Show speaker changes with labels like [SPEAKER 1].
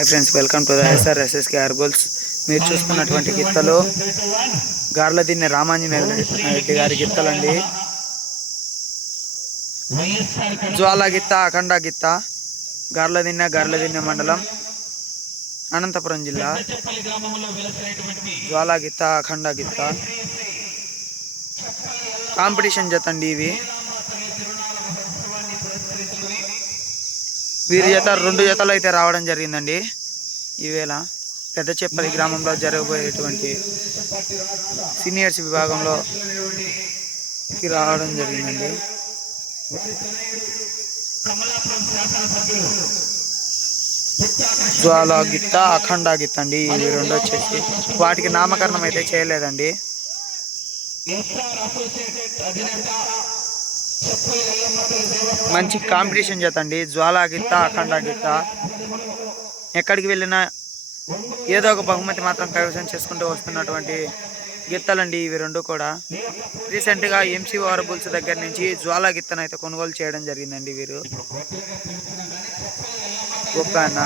[SPEAKER 1] Hi friends welcome to the SR SSK R bulls మీరు చూస్తున్నటువంటి గిత్తలు గార్ల దీన్ని రామాంజనేయ రెడ్డి గారి గిత్తలండి. జ్వాల గిత్త అఖండ గిత్త గార్ల గార్లదిన్నె గార్ల మండలం అనంతపురం జిల్లా. జ్వాల గిత్త అఖండ గిత్త. కాంపిటీషన్ జత అండి ఇవి. వీరి జత రెండు జతలు అయితే రావడం జరిగిందండి. ఈవేళ పెద్ద చెప్పలి గ్రామంలో జరగబోయేటువంటి సీనియర్స్ విభాగంలో రావడం జరిగిందండి. జ్వాల గిత్త అఖండ గిత్త అండి. ఇవి రెండు వచ్చేసి వాటికి నామకరణం అయితే చేయలేదండి. మంచి కాంపిటీషన్ చేతండి జ్వాలా గిత్త అఖండ గిత్త. ఎక్కడికి వెళ్ళినా ఏదో ఒక బహుమతి మాత్రం కైవసం చేసుకుంటూ వస్తున్నటువంటి గిత్తలండి ఇవి రెండు కూడా. రీసెంట్గా ఎంసీ వారబుల్స్ దగ్గర నుంచి జ్వాలా గిత్తను అయితే కొనుగోలు చేయడం జరిగిందండి వీరు. ఒక్క అన్న.